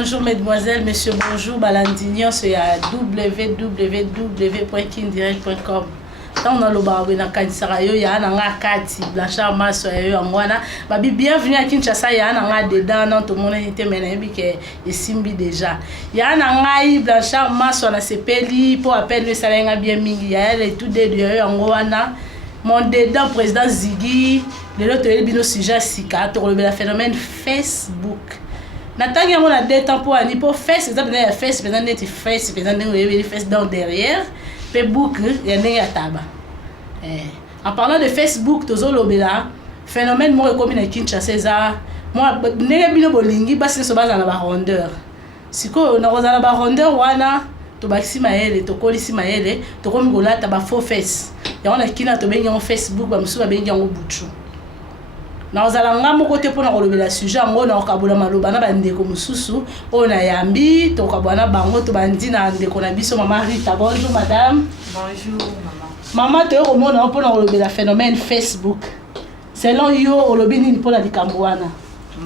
bonjour mesdemoiselles, messieurs, bonjour. Balandignon, c'est à www.kindirect.com. Tant on a le barbe na kanisarayo ya na ngakati Blanchard Maso ya ngwana babi bienvenue à Kinshasa ya na nga dedans non tout le monde était menabi que esimbi déjà ya na ngai Blanchard Maso na sepeli pour appel le salenga bien mingi ya les tout de ya ngwana mon dedans président Ziggy le l'autre bino sujet sika to le phénomène Facebook Natanga on a des temps pour ani pour face exemple na face pendant net face pendant ne face dans derrière Facebook ya ndenge taba en parlant de Facebook tozo lobela phénomène mo comme na Kinshasa ça moi ndenge bino bolingi basi so baza na ba rondeur siko na roza na ba rondeur wana to bakisi maele to kolisi maele to komi kolata ba faux face ya on a kina to bengi en Facebook ba musu ba bengi en butu na ozala ngamo kote pona kolobela sujet ngo na okabola maloba na bandeko mususu ona yambi to kabwana bango to bandi na ndeko na biso mama Rita. Bonjour madame. Bonjour maman. Maman te komona pona kolobela phénomène Facebook. Selon yo olobi nini pona likambo wana?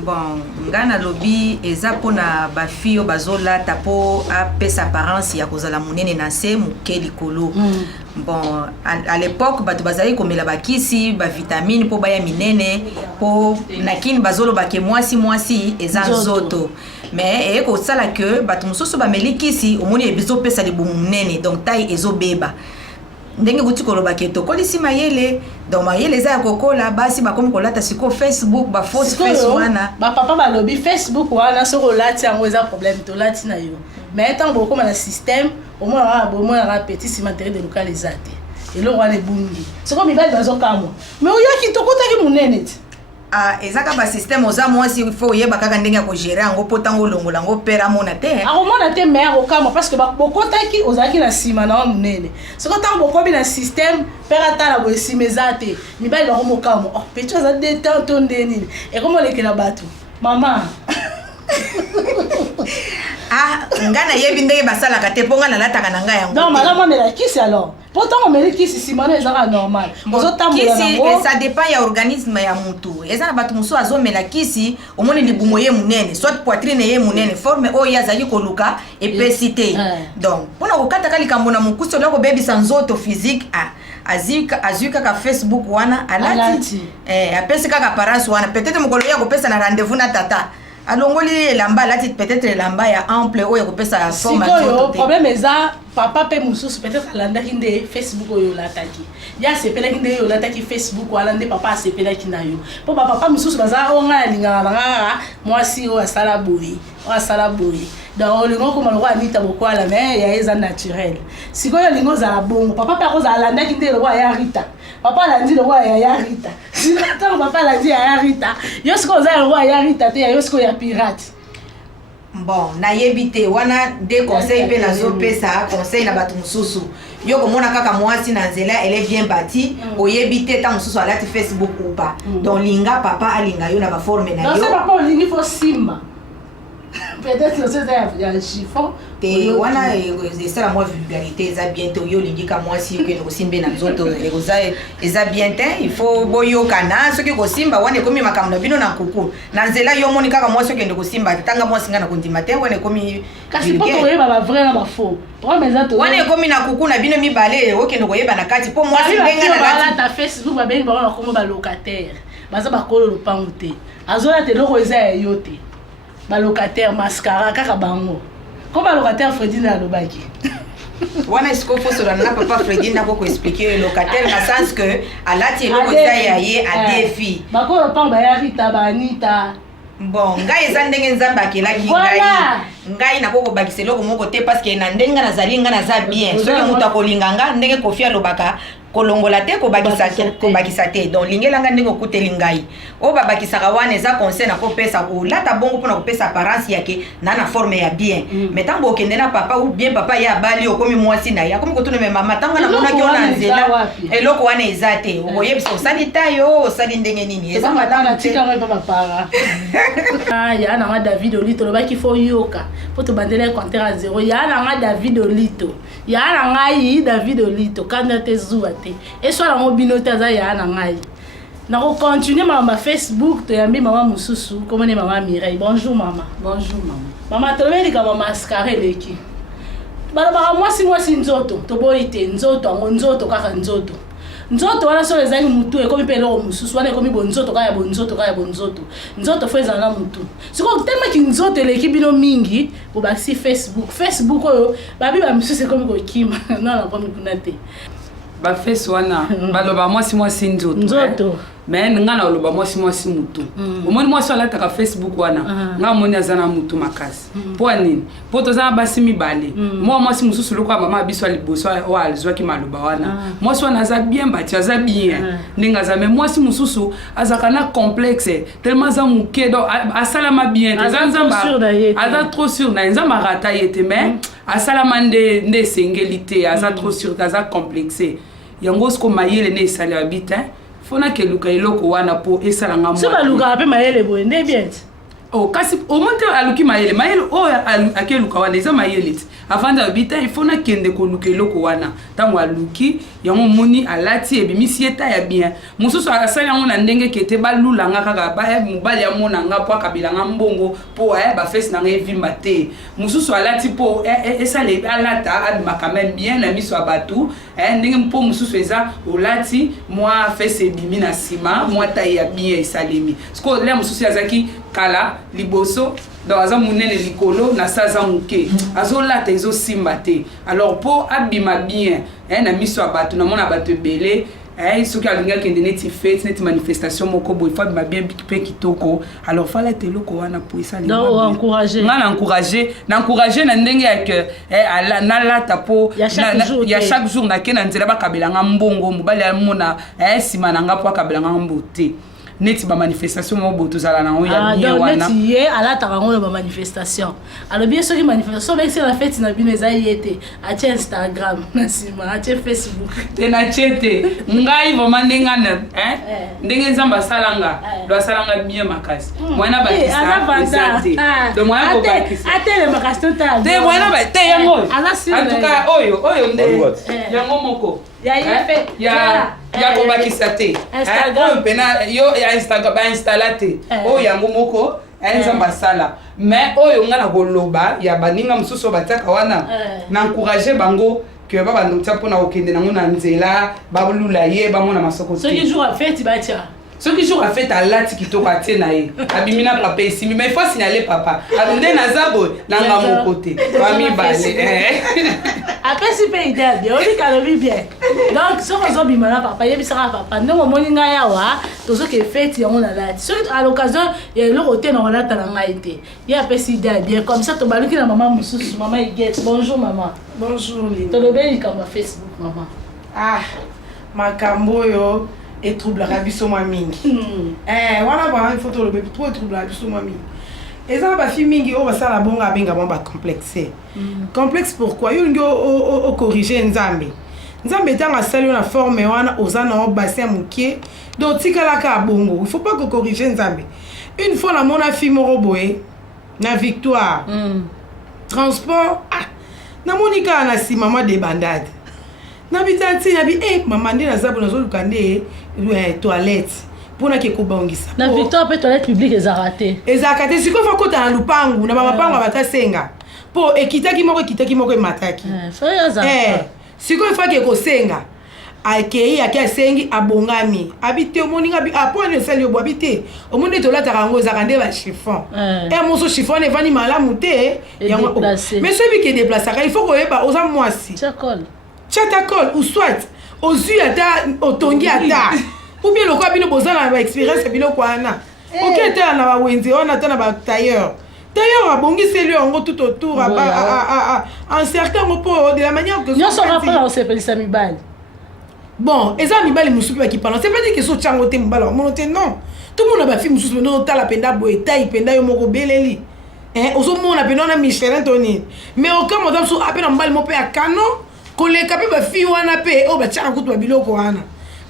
Bon, ngana lobi eza pona ba fille bazola tapo a pesa apparence ya kozala munene na se mukeli kolo. Bon, à l'époque bato bazali komela bakisi ba vitamine po baya minene po nakini bazolo bake mwasi eza nzoto. Mais ko sala que bato mususu ba melikisi omoni ebizo pesa libumu munene donc taille ezobeba. Ndenge guti koloba keto kolisi mayele donc mayele za kokola basi bakomi kolata siko Facebook ba fausse face wana ba papa ba lobby Facebook wana so kolati yango eza problème to lati na yo mais tant beaucoup na système au moins na petit si matériel de localisate et lo wana bungi so comme ibali bazo kamo mais oyoki tokota ki munene ezaka ba système oza mwasi il faut yeba kaka ndenge ko gérer ngo potango longola ngo pera mona te mona te mais okama parce que bokotaki ozaki na sima na munene soko tant bokobi na système pera tala bo simezate mibali ba komokamo petit oza détente ndeni et comment lekela bato maman ngana yebi ndenge basala ka te ponga na lataka na ngai yango non malamu mela kisi alors pourtant on meli kisi simana ezaka normal bozo tambola nango ça dépend ya organisme ya mutu eza na bato muso azomela kisi omoni libumo ye munene soit poitrine ye munene forme o ya zali koluka epesité donc pona kokata kali kambo na mukuso loko bebisa nzoto physique azuka ka Facebook wana alati apesi kaka apparence wana peut-être mukolo ya kopesa na rendez-vous na tata alongoli lamba lati peut-être lamba ya ample oyo kopesa forme siko problème eza papa pe mususu peut-être alanda kinde Facebook oyo lataki ya sepela kinde yo lataki Facebook wala nde papa sepela kinayo po papa mususu baza onga linga ngara mwasi o asala boyi donc lingo ko malwa anita bokwala mais ya eza naturel siko yo lingo za bongo papa pe akoza alanda kinde lo ya Rita papa landi lo ya Rita siko papa landi ya Rita yo siko za lo ya Rita te yo siko ya pirate. Bon, na yebite wana de conseil pe na zo pesa conseil na batu mususu yo komona kaka mwasi na nzela elle est bien bâtie oyebite ta mususu alati Facebook ou pas donc linga papa alinga yo na ba forme na yo non c'est papa lingi fo simba peut-être que c'est un chiffon te wana c'est la moi vulgarité eza bien to yo lingi ka mwasi que no simbe na nzoto eza bien te il faut boyo kana soki ko simba wana komi makamna bino na kuku na nzela yo moni kaka mwasi ke ndeko simba tanga mwasi ngana kondima te wana komi kasi po to yeba ba vrai na ba faux trois maisons to wana komi na kuku na bino mibale oke ndeko yeba na kati po mwasi benga na ta Facebook ba bengi ba ko ba locataire baza ba kolo lopangu te azola te loko eza yo te ba locataire mascara kaka bango comme ba locataire Fredine alobaki wana isko fo sur na papa Fredine na ko expliquer locataire na sens que alati loko eza ya ye a défi ba ko lopangu ba ya Rita ba Anita bon ngai eza ndenge nzambe akelaki ngai nakoko bakisa eloko moko te parce que na ndenge nazali nga naza bien soki moto akolinga nga ndenge Kofi alobaka kolongola te kobakisa te donc lingelanga ndenge okuteli ngai o babakisaka wana eza conseil na kopesa kolata bongo mpona kopesa apparence yake na forme ya bien mais ntango okende na papa ou bien papa ye abali okomi mwasi na ye akomi kotuna me mama ntango namonaki yo na nzela eloko wana eza te okoyebisa osali tayo osali ndenge nini eza matanga ya na David Olito lobaki fo yoka po to bandela compter à 0 ya na David Olito ya na ngai David Olito kanda te zuwa te et soit la mobino te za ya na ngai na ko continuer mama Facebook to yambi mama mususu comme ne mama Mireille. Bonjour maman. Bonjour maman. Maman tolobeli ka mascara eleki. Balobaka mwasi nzoto toboyi te nzoto ango nzoto kaka nzoto. Nzoto wana so ezali mutu ekomi pe eloko mosusu wana ekomi bonzoto kaya bonzoto kaya bonzoto. Nzoto fo ezala na mutu. Siko tellement ki nzoto eleki bino mingi bobakisi Facebook oyo babi ba misusu ekomi kokima non na komi kuna te. Ba face wana baloba mwasi nzoto. Mais nga na oloba mwasi mutu. Omoni mwasi ala taka Facebook wana nga moni azana mutu makasi. Po nini? Po tozana basi mibale. Mwasi mususu lokwa mama biso aliboso wa alizwaki maloba wana. Mwasi wana aza bien bati aza bien. Ninga za mais mwasi mususu azaka na complexe tellement za muke do asalama bien. Aza trop sûr na nzamba rata yete mais asalama nde sengelité aza trop sûr aza complexé. Yango sko mayele ne esali habite fona ke luka eloko wana po esala nga mwa so baluka pe mayele boye nde bien oh kasi au moins aluki mayele o ake luka wana eza mayele avant habite il faut na kende ko luka eloko wana tango aluki yango moni alati ebimisi eta ya bien mususu asali yango na ndenge kete balula nga kaka ba mobali ya mona nga po akabila nga mbongo po ba face na nga evimba te mususu alati po esale alata adima quand même bien na miso abatu ndenge mpo mususu eza olati moi face ebimi na sima moi taille ya bien esalemi sko le mususu azaki kala liboso dans aza munene likolo na saza muke azolata ezo simba te alors po abima bien na miso abatu na mona bato belé soki alinga kende neti fête neti manifestation moko boy fa bima bien pe kitoko alors fala te loko wana po esali donc encourager na encourager na ndenge ya que na lata po ya chaque jour na kena nzela bakabela nga mbongo mobali ya mona sima na nga po akabela nga mbote neti ba manifestation mo boto zala na o ya bien wana neti ye ala ta ngolo ba manifestation alors bien soki manifestation avec la fête na bino za yete a Instagram na sima a Facebook te na chete ngai vo mandengana ndenge nzamba salanga do salanga bien makasi mwana ba kisa do mwana ko ba kisa atele makasi ta te mwana ba te yango en tout cas oyo nde yango moko ya ko ba kisa te Instagram pena yo ya Instagram ba installate o yango moko nzamba sala mais oyo ngana koloba ya baninga mususu bataka wana na encourager bango que baba ndotia pona okende nango na nzela babulula ye bamona masoko so ki jour a fête batia ce qui joue à fait à lati kitoko atena ye abimina papa ici mais il faut signaler papa abonde na zabo na mon côté famille bale après si pe idée bien on dit qu'elle bien donc so ko bimana papa ye bisaka papa ndongo moninga yawa tozo ke fête ya on a lati so à l'occasion ya le côté na on a tala ngaite ya pe si idée bien comme ça to baluki na maman mususu maman Iguette bonjour maman bonjour Lily to lobeli kama Facebook maman makambo yo et trouble rabiso moi mingi wana ba il faut to le bébé trop trouble rabiso moi mingi et ça ba fi mingi o ba sala bonga benga ba complexe complexe pourquoi yo ngo o corriger nzambe tanga sali na forme wana ozana o bassin mukie donc tikala ka bongo il faut pas que corriger nzambe une fois la mona fi moro boé na victoire transport na monika na si maman de bandade na bitanti na bi maman ndi na zabo na zo lukande toilette pona ke kobongisa na victoire pe toilette publique ezarate siko fa kota na lupangu na mapango batasenga po ekitaki moko mataki siko fa ke kosenga akei asengi abongami abite omoninga bi apone sali obo abite omonde tolata kango zakande ba chiffon moso chiffon ne vani malamu te yango mais celui qui est déplacé il faut que ba oza mwasi chatakol ou soit ozu ata otongi ata ou bien le quoi bino bozana ba expérience bino kwana OK ta na ba wenzi ona ta na ba tailleur abongi seli ongo tout autour en certain repos de la manière que nous sommes après on s'appelle Sami Bal bon eza mibali musupi ba ki parlant c'est pas dire que so chango te mbala monote non tout le monde ba fi musupi no ta la penda boy taille penda yo moko beleli ozo mona penda na Michelin Tony mais aucun madame so appelle mbali mo pe akano koleka pe ba fi wana pe o ba tchaka kutu ba biloko wana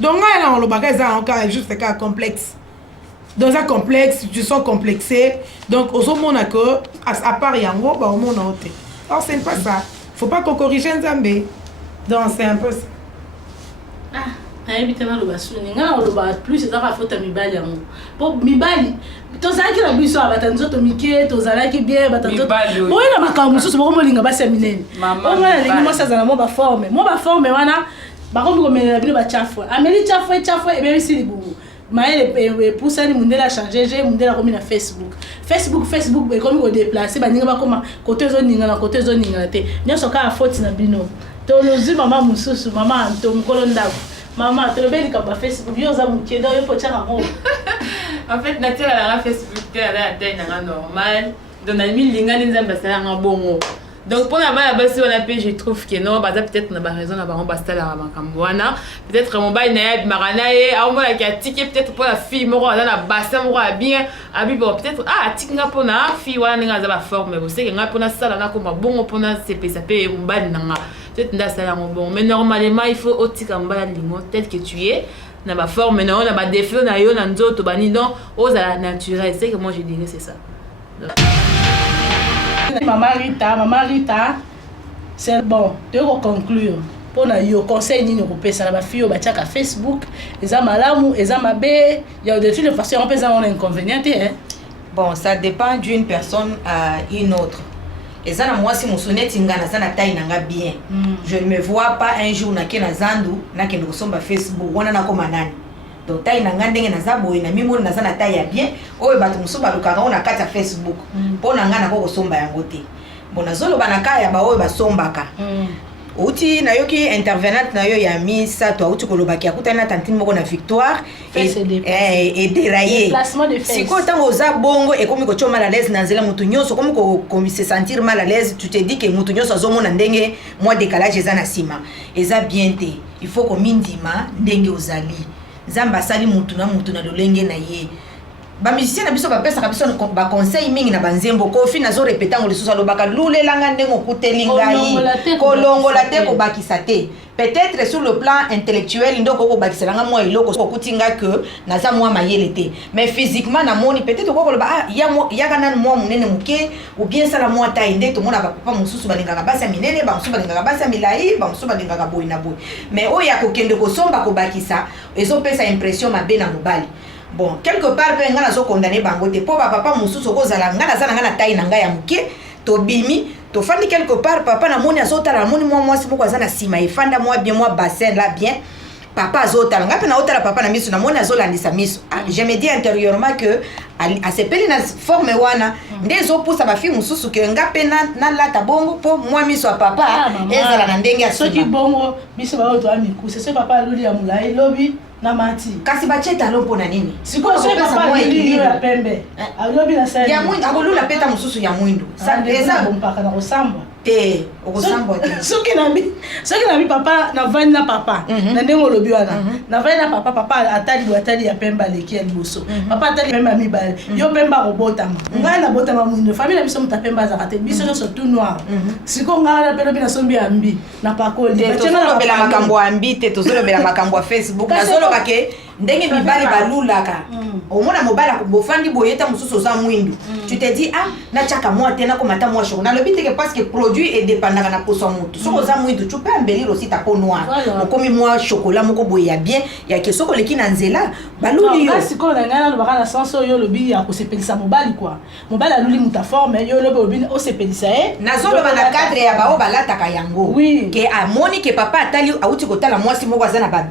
donc là on le bagage ça encore juste cas complexe dans un complexe tu sens complexé donc au monde que à part yango ba au monde oté alors c'est pas ça faut pas qu'on corrige nzambe donc c'est un peu ça nayebi na loba suni ngana loba plus ezaka faute mibali yango po mibali tozalaki na biso abata nzoto mike tozalaki bien bata nzoto boye na makambo mosusu bakomolinga basi ya minene omwana lingi mwasi azala mo baforme wana bakombi komelela bino bachafwe ameli chafwe ebebisi libumu mayele epusani mundele achange mundele akomi na facebook ekomi kodeplace baninga bakoma kote ezoningana te nyonso kaka faute na bino tolozwi mama mosusu mama to mokolo ndako mama tolobeli kaba Facebook yo za mukenda yo po tshaka ngo en fait natela la Facebook te la taille na normal donc na mi linga ni nzamba sala nga bongo donc pour la base on appelle je trouve que non peut-être na ba raison na ba on basta la makamwana peut-être mon bail na marana et a on la ticket peut-être pour la fille moko na basta moko bien abi bon peut-être tikinga pour na fille wana nga za ba forme vous savez nga pour na sala na ko bongo pour na CP mbali na peut-être nda sala bon mais normalement il faut otika mbala lingo tel que tu es na ba forme na on a ba défaut na yo na nzoto bani donc aux à la naturelle c'est que moi je dirais c'est ça donc. Maman Rita c'est bon tu veux conclure pour na yo conseil nini ko pesa na ba fille ba tchaka Facebook eza malamu eza mabe il y a de toutes les façons on peut ça on inconvénient hein bon ça dépend d'une personne à une autre eza na mwasi musoneti ngana sana taille nanga bien je ne me vois pas un jour na kena zandu na kendo kosomba Facebook wana na koma nani donc taille nanga ndenge na zabo na mimo na sana taille ya bien oyo bato musoba lukaka ona kata Facebook pona ngana ko kosomba yango te bona zolo banaka ya ba oyo basombaka uti na yoki intervenante na yo ya misa to uti kolobaki akuta na tantine moko na Victoire et déraillé siko tango za bongo et comme ko choma mal à l'aise na nzela mutu nyonso comme se sentir mal à l'aise tu te dis que mutu nyonso azomona ndenge moi décalage eza na sima eza bien te il faut ko mindima ndenge ozali zamba sali mutu na lolenge na ye ba musicien na biso ba pesa biso ba conseil mingi na banzembo ko fi nazo répéter ngo lisusu alobaka lulelanga ndengo kutelingai kolongola te ko bakisa te peut-être sur le plan intellectuel ndoko ko bakisa langa moi iloko ko kutinga que naza moi mayele te mais physiquement na moni peut-être ko koloba ya kana moi munene muke ou bien sala moi taille nde to mona papa mususu balingaka basa minene ba mususu balingaka basa milai ba mususu balingaka boy na boy mais oya ko kende ko somba ko bakisa ezo pesa impression mabe na mobali. Bon, quelque part pe ngana zo condamné bango te po papa mususu ko zala ngana zana ngana taille na nga ya muke to bimi to fandi quelque part papa na moni azota la moni moi si moko azana sima efanda moi bien moi bassin là bien papa azota nga pe na otala papa na miso na moni azolandisa miso je me dis intérieurement que a sepeli na forme wana ndezo pousa ba fille mususu ke nga pe na lata bongo po moi miso a papa ezala na ndenge ya soki bongo biso ba oto amiku c'est papa luli ya mulai lobi na mati kasi bacheta lompo na nini siko so papa luli ya pembe alobi na sai ya mwindu akolula peta mususu ya mwindu sa eza bompaka na kosamba te okosamba te soki na bi papa na vani na papa na ndengo lobi wana na vani na papa atali ya pemba leki ya liboso papa atali pemba mibale yo pemba robotama ngai na botama mwindu famille na biso mutapemba zakate biso no surtout noir siko ngala pelo bina sombi ambi na pakoli tozolo bela makambo ambi te tozolo bela makambo Facebook nazolo bake ndenge mibali balulaka omona mobala bofandi boyeta mususu za mwindu tu te dis na chaka moi tena ko mata moi journal le bit parce que produit est dépendant na poso mutu soko za mwindu tu peux embellir aussi ta peau noire comme moi chocolat moko boya bien ya ke soko leki na nzela baluli yo siko na ngana lo baka na senso yo lobi ya ko sepelisa mobali quoi mobali aluli muta forme yo lobi o sepelisa nazolo bana cadre ya bao balata ka yango ke amoni ke papa atali auti ko tala moi si moko azana ba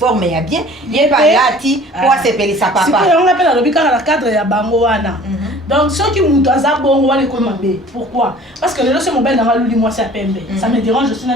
forme ya bien ye ba lati pour sepelisa papa siko on appelle lobi ka na cadre ya bango wana donc ceux qui mutu aza bongo wale ko mabe pourquoi parce que le losse mobile na luli moi ça pembe ça me dérange aussi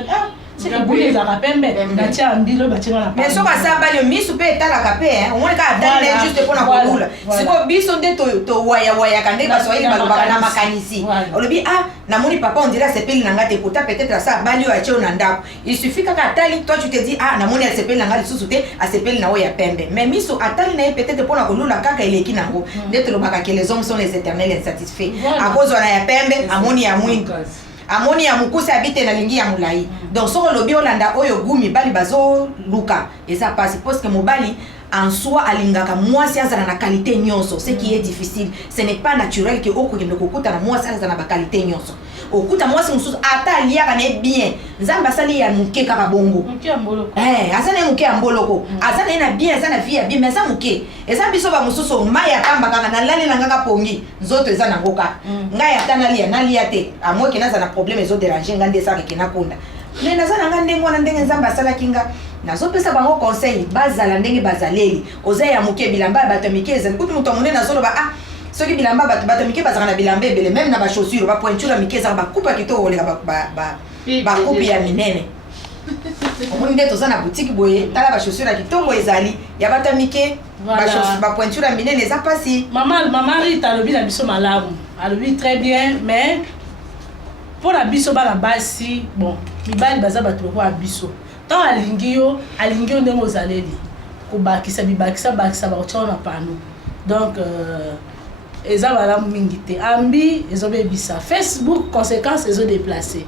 c'est que boule za kapembe na tia mbilo ba tia na mais so ba samba le misu pe tala kapé on mona ka dale juste pour na kolula siko biso nde to waya kande ba soyeli balobaka na makanisi olobi na moni papa on dirait sepeli na ngate kota peut-être ça balio ya cheo na ndako il suffit kaka atali toi tu te dis na moni sepeli na ngate susu te sepeli na oya pembe mais miso atali na peut-être pour na kolula kaka eleki nango nde to lobaka que les hommes sont les éternels insatisfaits à cause wana ya pembe amoni ya mwindu amoni ya mukusi habite na lingi ya mulai donc soko lobi olanda oyo gumi bali bazo luka eza passe parce que mobali en soi alingaka mwasi azala na qualité nyonso ce qui est difficile ce n'est pas naturel que oko kende kokuta na mwasi azala na ba qualité nyonso okuta mwasi mosusu ata aliaka na bien nzambe asali ya moke kaka bongo aza na ye moke ya mboloko aza na ye na bien aza na vie ya bien mais aza moke eza biso bamosusu mai akamba kaka nalali na ngaka pongi nzoto eza nango kaka ngai ata nalia te amoke naza na problème ezoderange nga nde ezaka kena konda mais naza na nga ndenge wana ndenge nzambe asalaki nga nazopesa bango conseil bazala ndenge bazaleli oza ya moke bilamba ya bato ya mike ezali kutu moto monene azoloba soki bilamba bato mike bazaka na bilamba ebele même na bachaussure bapointure ya mike ezaka bakupe ya kitoko koleka bakupe ya minene omoni nde toza na boutique boye tala bachaussure ya kitoko ezali ya bato ya mike bapointure ya minene eza mpasi mama Rita alobi na biso malamu alobi très bien mais mpo na biso bana basi bon mibali baza bato lokola biso ntango alingi yo ndenge ozaleli kobakisa bakisa bakotia na pano donc eza malamu mingi te ambi ezobebisa Facebook conséquence ezodéplace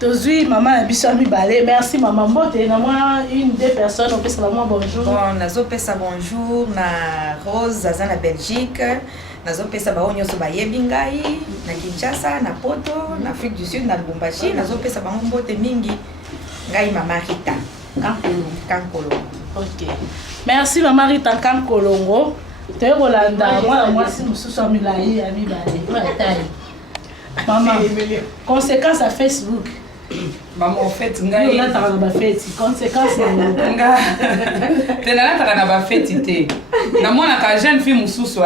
tozwi mama na biso ya mibale merci mama mbote na mwa une deux personnes opesa bango bonjour bon nazopesa bonjour na Rose aza na Belgique nazopesa bango nyonso bayebi ngai na Kinshasa na Poto na Afrique du Sud na Lubumbashi nazopesa bango mbote mingi ngai mama Rita Kankolongo. Ok merci mama Rita Kankolongo toye kolanda mwana mwasi mosusu ya milai ya mibale mama conséquence ya Facebook Maman, en fait, ngai na taka na fête conséquence nga tena taka na fête na mona ka jeune fille mususu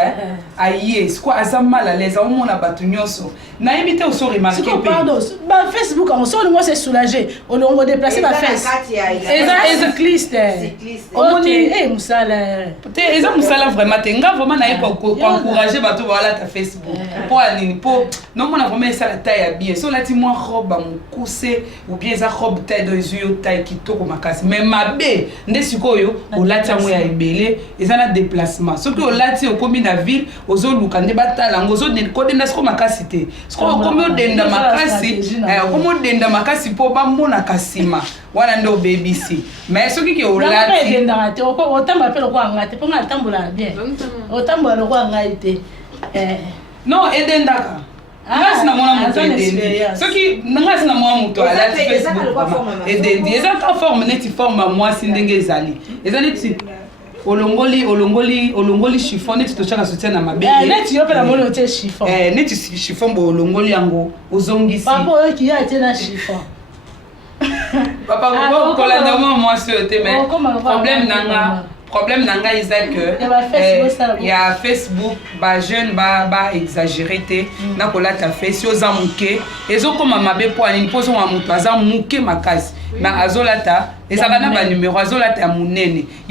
aye quoi azama à l'aise au mona batu nyonso na yebite oso remarquer pardon ba Facebook on so ngo se soulager on ngo déplacer ba face eza cycliste ok musala te eza musala vraiment te nga vraiment na yepa ko encourager batu voilà ta Facebook pour anini pour non mona vraiment ça la taille bien so lati moi robe mukuse ou bien za robe taille de yeux taille kitoko makasi mais mabe nde sikoyo olati yango ya ebele eza na déplacement soki olati okomi na ville ozoluka nde batala ngo ozodenda siko makasi te siko okomi odenda makasi okomi odenda makasi mpo bamona kasima wana nde obebisi mais soki ke olati edendaka te otamba mpe lokola ngai te mpo ngai atambolaka bien otambola lokola ngai te non edendaka ngasi na mwana moto edendi soki ngasi na mwana moto alati Facebook edendi eza ka forme neti forme ya mwasi ndenge ezali eza neti olongoli chiffon neti totyaka soutien na mabele neti yo mpe na moni otie chiffon neti chiffon bo olongoli yango ozongisi papa oyo kiya atie na chiffon papa kolanda mwa mwasi oyo te mais problème nanga eza que ya Facebook ba jeune ba exagérer te na kolata face oza muke ezokoma mabe po ani pozo wa mutu aza muke makasi na azolata ezaka na ba numéro azolata ya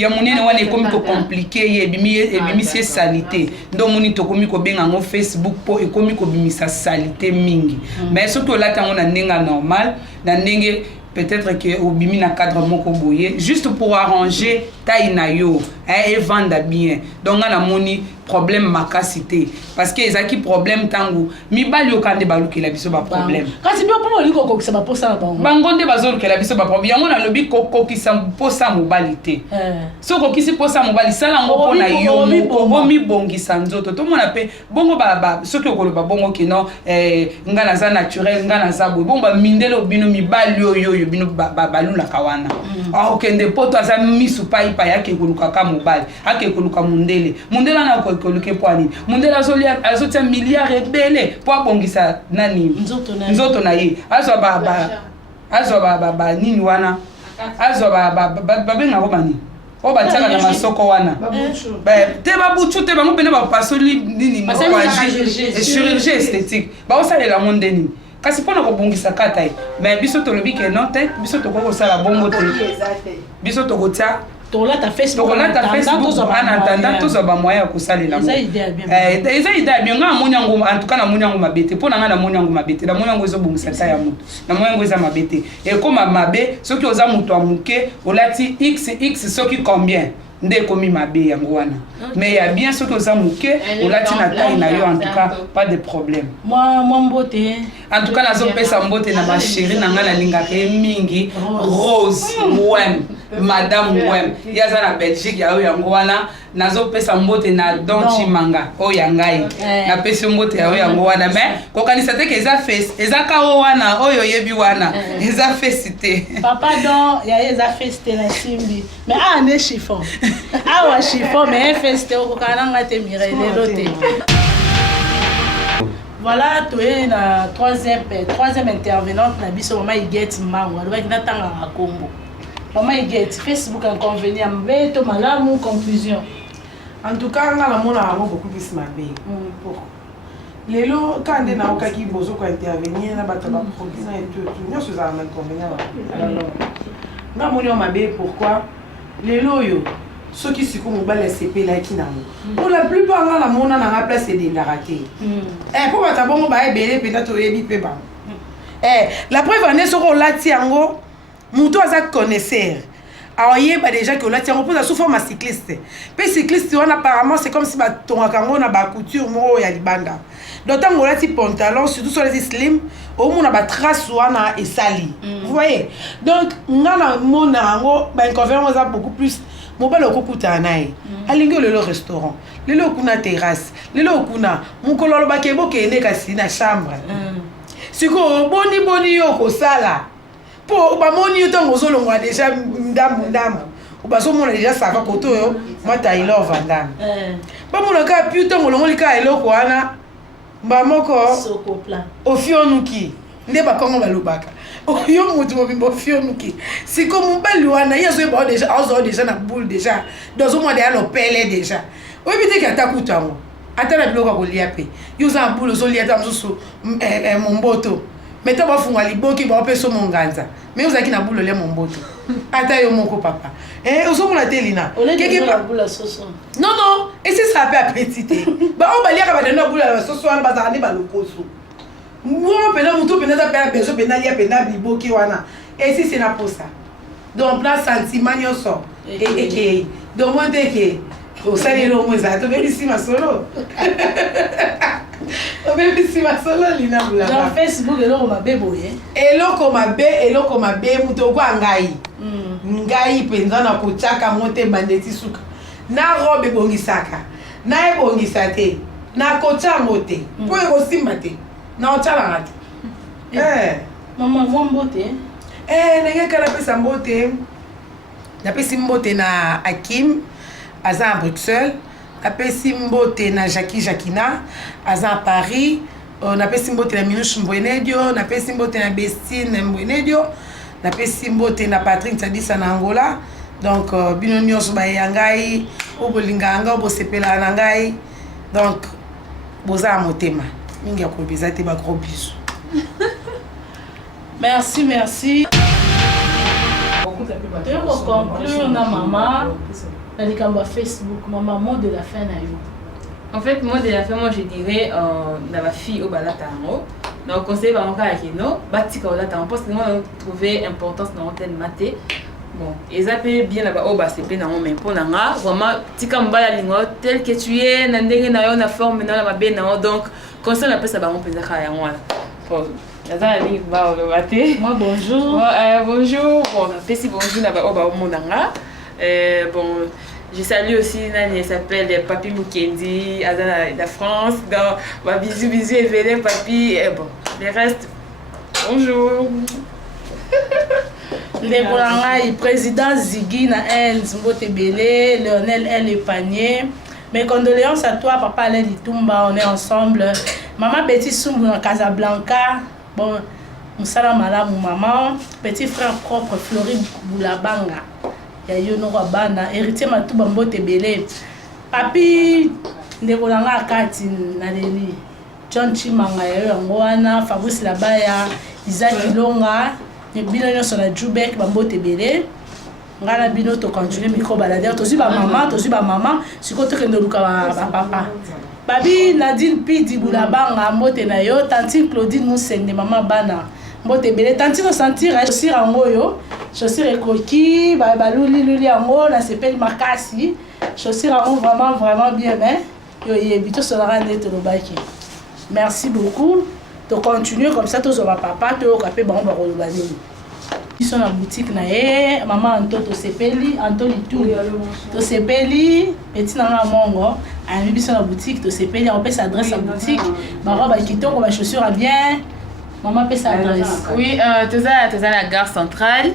munene wana ekomi ko compliqué ye ebimisi salité ndo moni tokomi ko benga ngo Facebook po ekomi ko bimisa salité mingi mais soki olata ngo na ndenga normal na ndenge peut-être que obimi na cadre moko boye juste pour arranger taille na yo et vendre bien donc na moni problème makasité parce que ezaki problème tango mibali okande balukela biso ba problème kasi bio po liko kokisa ba posa na bango bangonde bazolukela biso ba problème yango na lobi kokisa posa mobali te so kokisi posa mobali sala ngo pona yo bomi bongisa nzoto to mona pe bongo ba soki okoloba bongo kino ngana za naturel ngana za boy bongo ba mindelo bino mibali yo bino balula kawana okende poto aza misu paipa yake koluka ka mobali ake koluka mundele na koluke poani mundele azotia milliard ebele po abongisa nani nzoto na ye azwa ba nini wana azwa ba benga ko bani o batiaka na masoko wana te babuchu te bango pene bapasoli nini chirurgie esthétique baosalela ngo ndeni kasi mpona kobongisa kata ye mais biso tolobi ke non te biso tokoki kosala bongo te biso tokotia tokolata Facebook en attendant tozwa bamoyen ya kosalela ngo eza ide ya bien nga namoni yango en tout cas namoni yango mabe te mpo na nga namoni yango mabe te namoni yango ezobongisa ta ya motu namoni yango eza mabe te ekoma mabe soki oza moto ya moke olati x soki combien nde ekomi mabe yango wana mais ya bien soki oza moke olati na taille na yo en tout cas pas de problème mwa mbote en tout cas nazopesa mbote na basheri na nga nalingaka ye mingi Rose Wem madame Wem yaza na Belgique ya oyo yango wana nazopesa mbote na Don Chimanga oyo ya ngai napesi mbote ya oyo yango wana mais kokanisa te ke eza fesi eza ka oyo wana oyo oyebi wana eza fesi te papa don ya eza fesi te na simbi mais ane chiffon awa chiffon mais fesi te okokana nanga te mire lelo te. Voilà, tu es la troisième intervenante na biso mama Igeti Mbangu alobaki natanga na Kombo. Mama Igeti Facebook inconvénient mbe to malamu conclusion. En tout cas nga na mona beaucoup plus mabe. Pourquoi? Lelo quand nde na okaki bozo ko intervenir na bato ba produit na tout nyonso za inconvénient. Alors nga moni o mabe pourquoi? Lelo yo soki siko mobala sepelaki nango pour la plupart nga na mona na place edendaka te po bata bongo baebele mpenza toyebi mpe bango la preuve ane soko olati yango moto aza connaisseur aoyeba déjà ke olati yango mpoza sous forme ya cycliste mpe cycliste wana apparemment c'est comme si batongaka yango na bacouture moko ya libanda donc ntango olati pantalon surtout so olati slim omona batrace wana esali vous voyez donc nga na mona yango bainconvénient eza beaucoup plus mobala okokutana naye alingi lelo restaurant lelo okuna terrasse lelo okuna mokolo alobaki ebokende kasi na chambre siko boni yo kosala mpo bamoni yo ntango ozolongwa deja ndambu bazomona deja saka koto oyo mwata ilova ndambu bamonaka pi ntango olongoli kaka eloko wana mbamoko ofionuki nde bakongo balobaka yo mutu mobimba ofionuki siko mobali wana ye azoyeba azoo deja na boule deja dozomwa deya lopele deja oyebi teke ata kutu yango ata na biloko akolia mpe yo oza na boule ozolia ata mosusu momboto meta bafunga liboki baopesa monganza me ozalaki na boule olia momboto ata yo moko papa ozomona te lina non esisaka mpe apeti te bao baliaka badani na boule ya basoso wana bazaka nde balokoso mwa pena mutu pena za pena bezo pena lia pena biboki wana esisi na posa donc plan sentiment nyonso eke donc moi ndeke osaleli omwe ezala tobebisi masolo obebisi masolo lina bulaka Facebook eloko mabe boye eloko mabe mutu okwa ngai mpenza na kotiaka ngo te bandeti suka na robe ebongisaka na ebongisa te na kotya ngo te mpo ekosimba te na ochalanga te mama mwa mbote nengeka napesa mbote napesi mbote na Hakim aza en Bruxelles napesi mbote na Jakina aza en Paris napesi mbote na Minouche Mbwenedio napesi mbote na Bestine Mbwenedio napesi mbote na Patrick Tsadisa na Angola donc bino nyonso bayeya ngai obolingaka ngai obosepelaka na ngai donc boza ya motema mingi ya kobisa te ba gros bisous. Merci. Pour conclure na mama na likambo ya Facebook mama mot de la fin na yo. En fait mot de la fin moi je dirais na ba fille au balata yango na conseil ba nka ya kino batika olata parce que moi trouver importance na hôtel maté. Bon, ils appellent bien là-bas, oh bah c'est bien non mais pour nanga vraiment tika mbala lingo tel que tu es na ndenge na yo na forme na la bien non donc quand ça on appelle ça ba on penza ka ya ngwana. Bon, là ni ba le maté. Moi bonjour. Bonjour. Bon, merci bonjour là-bas oh bah mon nanga. Bon, je salue aussi Nani s'appelle Papi Mukendi à la France donc bah bisous Evelyn Papi et bon, les restes bonjour. ndeko na ngai président Ziggy na Enz Mbote Bele, Lionel L. Panier. Mes condoléances à toi, papa Alain Litumba, on est ensemble. Maman Betty Soumou na Casablanca. Bon, Moussala Malamu maman. Petit frère propre Flori Boulabanga. Ya Yono Rabana, héritier Matouba Mbote Bele. Papi ndeko na ngai Kati na Leli. John Chimanga ya yango wana, Fabrice Labaya, Isaac Ilonga. Bino nyonso na Jubek bambote bele ngana bino to continuer micro balader tozi ba mama siko to kendo luka ba papa babi Nadine Pidi Boulabanga mbote na yo tantine Claudine Musende mama bana mbote bele tantine sentir chaussure yango yo chaussure ekoki ba luli yango na sepeli makasi chaussure yango vraiment bien mais yo yebito solara ndeto lobaki merci beaucoup. To continuer comme ça, tous on va papa, to capé bon, on va Ils sont dans la boutique na maman Anto to sepeli Anto litu to sepeli petit na mongo ami biso na boutique to sepeli on peut s'adresse à boutique ma robe kitoko ma chaussure à bien maman peut s'adresse oui toza la gare centrale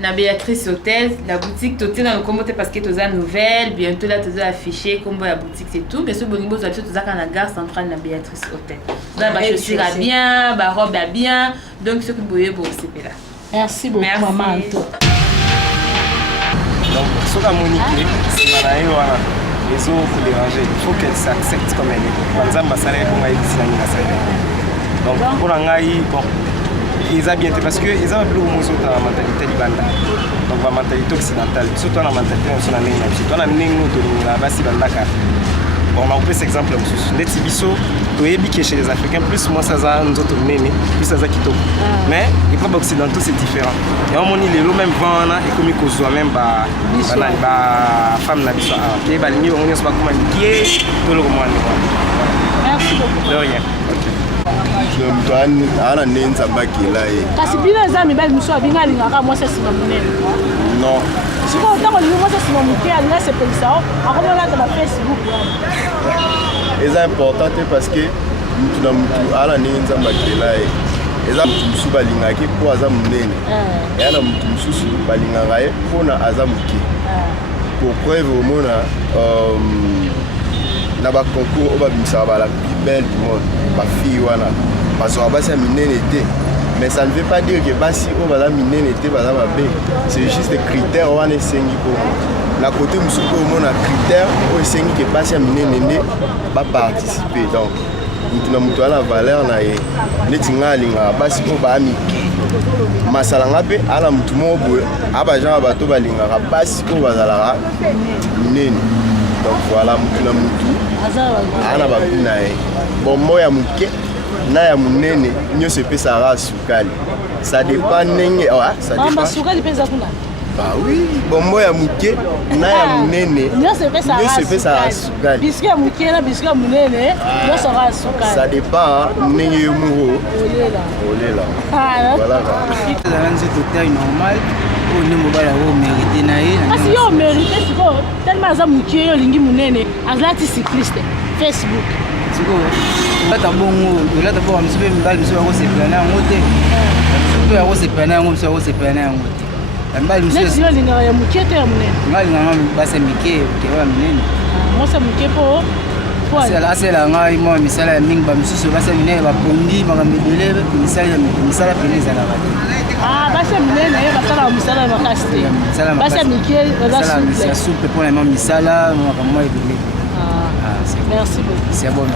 na Béatrice Hôtel la boutique toté dans le commentaire parce que toza nouvelle bientôt là toza affiché comme la boutique c'est tout mais ce bonimbo ça toza dans la gare centrale na Béatrice Hôtel toza ba chaussure à bien ba robe à bien donc ce que vous voyez pour sepela. Merci beaucoup, maman Anto. Donc, ce que Monique, si je les autres pour déranger, il faut qu'elle s'accepte comme elle est. Par exemple, ça est bon, donc, pour l'engager, bon, ils ont bien parce que ils ont plus de la mentalité libanda. Donc, la mentalité occidentale, surtout la mentalité nationale, surtout la mentalité on a pris cet exemple les tibiso chez les Africains plus moi ça nous autres plus ça qui mais les clubs occidentaux c'est différent et on monit les lots même vent et comme ils causent même femme na biso et balingi on est pas comment lier tout le monde merci beaucoup de rien ana nenza bakila ye kasi bino za mibali muso abinga lingaka moi c'est sima monene non siko utako lingo moi c'est sima muke alinga se pelisa akomona ta Facebook eza important parce que mutu na mutu ana nenza bakila ye eza mutu musu balingaki po aza munene yana mutu mususu balingaka ye pona aza muke pour preuve omona na ba concours oba bimisa ba la plus belle du monde ba fille wana bazwa basi minene te mais ça ne veut pas dire que basi oba la minene te baza mabe c'est juste des critères wana esengi po na côté musuko omona critère o esengi que basi minene ne ba participer donc mutu na mutu ala valeur na ye neti ngalinga basi oba miki masalanga pe ala mutu mo boye aba genre bato balingaka basi ko bazalaka minene. Donc voilà, mutu ana babina ye bombo ya muke na ya munene nyose pesa ra sukali ça dépend nenge ça dépend mama sukali pesa kuna bah oui bombo ya muke na ya munene nyose pesa ra sukali biscuit ya muke na biscuit ya munene nyose ra sukali ça dépend nenge yo muro olela voilà ça c'est tout normal on ne peut pas mériter naïe parce que yo mérite siko tellement za mukie yo lingi munene azati cycliste Facebook siko bata bongo lata bo amsibe mbali msibe ko sepana ngote msibe ko sepana ngo msibe ko sepana ngote mbali msibe yo linga ya mukie te ya munene ngali ngama basa mike ke wa munene moi ça mukie po c'est la ngai mo misala ya mingi ba msusu basa minene ba pondi makambelele misala peneza la bati basi minene basala misala makasi te basi mike baza souple pour les misala makamwa ebele merci beaucoup c'est bon